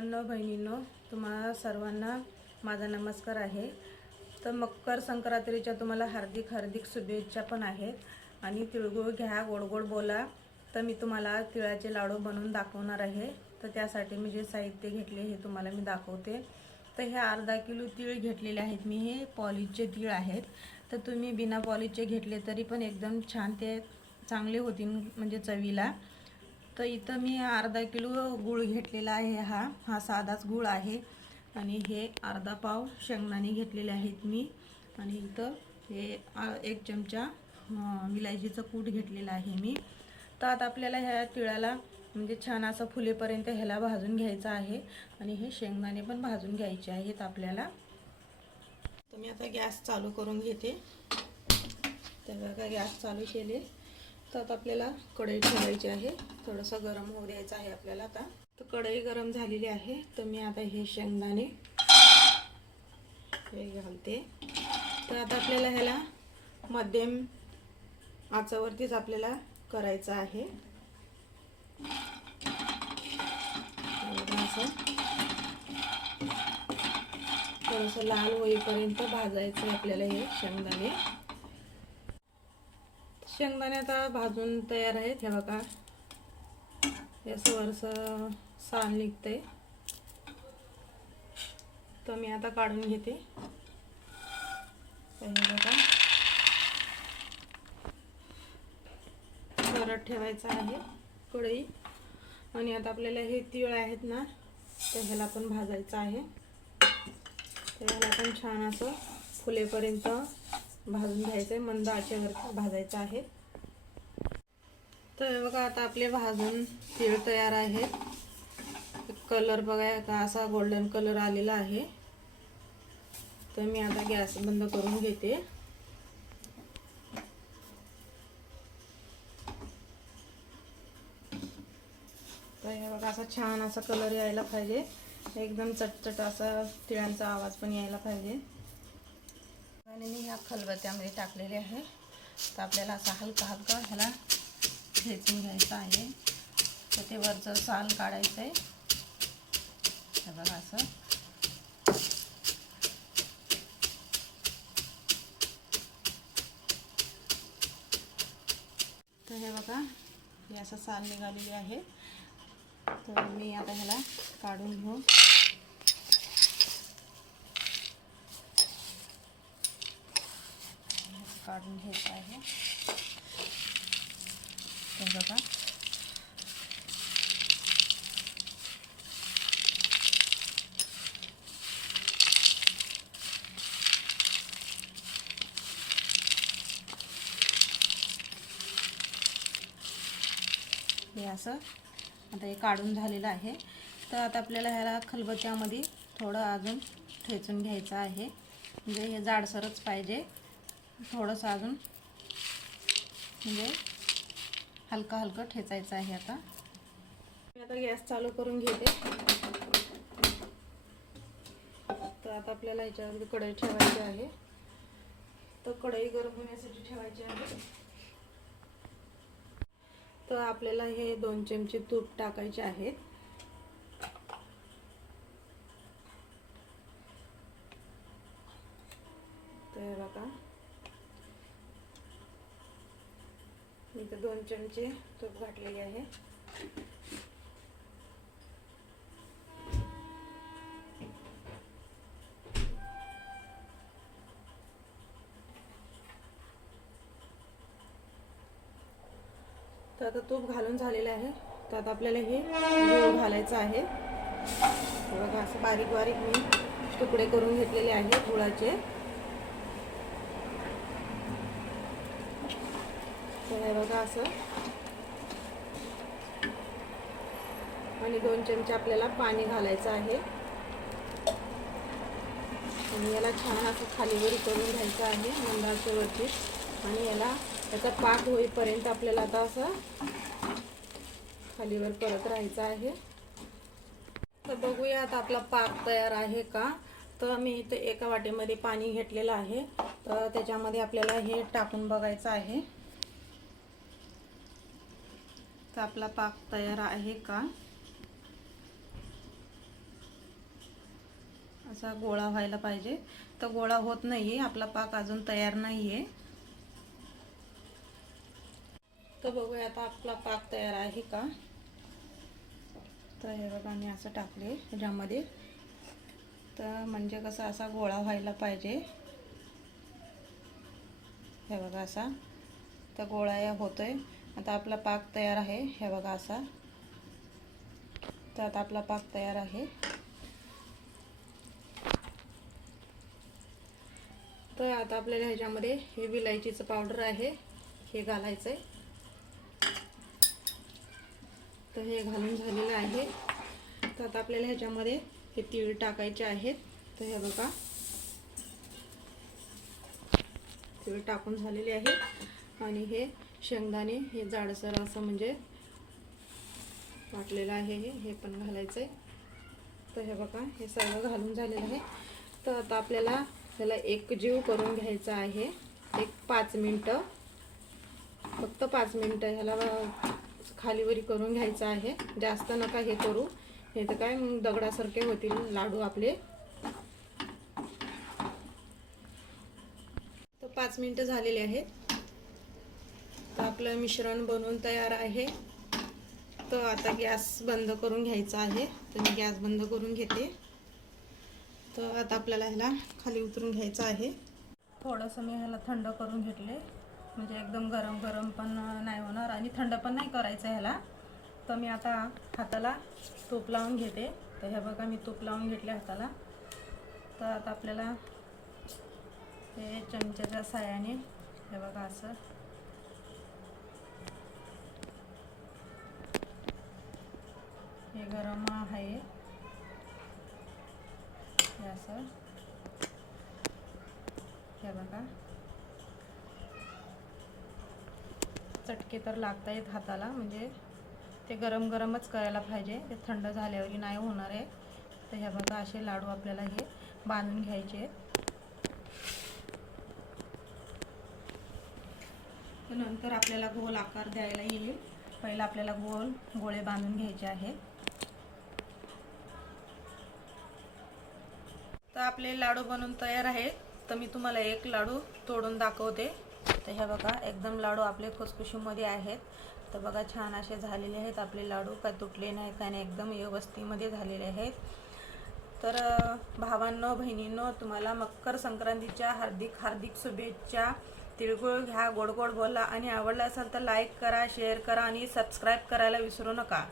भावांनो बहिणींनो, तुम्हाला सर्वांना माझा नमस्कार आहे। तर मकर संक्रांतीच्या तुम्हाला हार्दिक हार्दिक शुभेच्छा पण आहेत। आणि तिळगुळ घ्या, गोड गोड बोला। तर मी तुम्हाला तिळाचे लाडू बनवून दाखवणार आहे। तर त्यासाठी मी जे साहित्य घेतले हे तुम्हाला मी दाखवते। तर हे अर्धा किलो तीळ घेतलेले आहेत मी। हे पॉलिशचे तीळ आहेत। तर तुम्ही बिना पॉलिशचे घेतले तरी पण एकदम छान ते चांगले होतील, म्हणजे चवीला। तर इथं मी अर्धा किलो गूळ घेतलेला आहे। हा साधाच गूळ आहे। आणि हे अर्धा पाव शेंगदाणे घेतलेले आहेत मी। आणि इथं हे 1 चमचा विलायचीचं कूट घेतलेला आहे मी। तर आता आपल्याला ह्या तिळाला म्हणजे छान असं फुलेपर्यंत ह्याला भाजून घ्यायचं आहे। आणि हे शेंगदाणे पण भाजून घ्यायचे आहेत आपल्याला। तर मी आता गॅस चालू करून घेते। तर बघा गॅस चालू केले। तर आता आपल्याला कढई ठेवायची आहे। थोडंसं गरम होऊ द्यायचं आहे आपल्याला। आता तर कढई गरम झालेली आहे। तर मी आता हे शेंगदाणे हे घालते। तर आता आपल्याला ह्याला मध्यम आचेवरतीच आपल्याला करायचं आहे। असं थोडंसं लाल होईपर्यंत भाजायचं आपल्याला हे शेंगदाणे। शेंगदाणे आता भाजून तयार आहेत। हे बघा याचं वरचं साल निघतंय। तर मी आता काढून घेते। हे बघा परत ठेवायचं आहे कढई। आणि आता आपल्याला हे तीळ आहेत ना, तर ह्याला पण भाजायचं आहे। तर ह्याला पण छान असं फुलेपर्यंत भाजून घ्यायचं आहे। मंद आचेवर भाजायचं आहे। तर बघा आता आपले भाजून तीळ तयार आहेत। कलर बघा का असा गोल्डन कलर आलेला आहे। तर मी आता गॅस बंद करून घेते। तर हे बघा असा छान असा कलर यायला पाहिजे। एकदम चटचट असा तिळांचा आवाज पण यायला पाहिजे। आणि मी ह्या खलबत्त्यामध्ये टाकलेले आहे। तर आपल्याला असा हलका हलका ह्याला ठेचून घ्यायचं आहे। तर ते वरचं साल काढायचं आहे। हे बघा असं तर हे बघा हे असं साल निघालेली आहे। तर मी आता ह्याला काढून घेऊ। काढून घ्यायचं आहे। तर बघा हे असं आता हे काढून झालेलं आहे। तर आता आपल्याला ह्याला खलबत्त्यामध्ये थोडं अजून ठेचून घ्यायचं आहे। म्हणजे हे जाडसरच पाहिजे, थोडंसं अजून म्हणजे हलका हलका ठेचायचं आहे। आता मी आता गॅस चालू करून घेते। तर आता आपल्याला ह्याच्यावर कढई ठेवायची आहे। तर कढई गरम होण्यासाठी ठेवायची आहे। तर आपल्याला हे 2 चमचे तूप टाकायचे आहेत। तर बघा इथे 2 चमचे तूप घातलेले आहे। तर आता तूप घालून झालेलं आहे। तर आता आपल्याला हे गूळ घालायचं आहे। बघा असं बारीक बारीक मी तुकडे करून घेतलेले आहेत गुळाचे। तर हे बघा असं आणि 2 चमचे आपल्याला पाणी घालायचं आहे। आणि याला छान असं खालीवर करून घ्यायचं आहे मंद आचेवरती। आणि याचा पाक होईपर्यंत आपल्याला आता असं खालीवर करत राहायचं आहे। तर बघूया आता आपला पाक तयार आहे का। तर मी इथे एका वाटीमध्ये पाणी घेतलेलं आहे। तर त्याच्यामध्ये आपल्याला हे टाकून बघायचं आहे तर आपला पाक तयार आहे का। असा गोळा व्हायला पाहिजे. तर गोळा होत नाही आहे, आपला पाक अजून तयार नाही आहे. तर बघूया आता आपला पाक तयार आहे का. तर हे बघा मी असं टाकले ह्याच्यामध्ये. तर म्हणजे कसं असा गोळा व्हायला पाहिजे. हे बघा असा. तर गोळा या होतोय. आता आपला पाक तयार आहे. हे बघा असा. तर आता आपला पाक तयार आहे. तर आता आपल्याला ह्याच्यामध्ये हे विलायचीचं पावडर आहे हे घालायचं आहे. तर हे घालून झालेलं आहे. तर आता आपल्याला ह्याच्यामध्ये हे तीळ टाकायचे आहेत. तर हे बघा तीळ टाकून झालेले आहे. आणि हे शेंगदाणे हे जाडसर असं म्हणजे वाटलेलं आहे हे पण घालायचं आहे. तर हे बघा हे सगळं घालून झालेलं आहे. तर आता आपल्याला ह्याला एकजीव करून घ्यायचं आहे. एक 5 मिनटं, फक्त 5 मिनटं ह्याला खालीवरी करून घ्यायचं आहे. जास्त नका हे करू, हे तर काय दगडासारखे होतील लाडू आपले. तर 5 मिनटं झालेले आहेत. तर आपलं मिश्रण बनवून तयार आहे. तर आता गॅस बंद करून घ्यायचा आहे. तर मी गॅस बंद करून घेते. तर आता आपल्याला ह्याला खाली उतरून घ्यायचं आहे. थोडंसं मी ह्याला थंड करून घेतले, म्हणजे एकदम गरम गरम पण नाही होणार आणि थंड पण नाही करायचं ह्याला. तर मी आता हाताला तूप लावून घेते. तर हे बघा मी तूप लावून घेतले हाताला. तर आता आपल्याला हे चमच्याच्या साहाय्याने हे बघा असं हे गरम आहे हे असं हे बघा चटके तर लागतायत हाताला, म्हणजे ते गरम गरमच करायला पाहिजे, ते थंड झाल्यावर नाही होणार आहे. तर हे बघा असे लाडू आपल्याला हे बांधून घ्यायचे. नंतर आपल्याला गोल आकार द्यायला येईल. पहिला आपल्याला गोळे बांधून घ्यायचे आहेत. तर आपले लाडू बनवून तयार आहेत. तर मी तुम्हाला एक लाडू तोडून दाखवते. तर हे बघा एकदम लाडू आपले खुसखुशीमध्ये आहेत. तर बघा छान असे झालेले आहेत आपले लाडू, काय तुटले नाही काय नाही, एकदम व्यवस्थितमध्ये झालेले आहेत. तर भावांनो बहिणींनो, तुम्हाला मकर संक्रांतीच्या हार्दिक हार्दिक शुभेच्छा. तिळगुळ घ्या, गोड गोड बोला आणि आवडला असेल तर लाईक करा, शेअर करा आणि सबस्क्राईब करायला विसरू नका.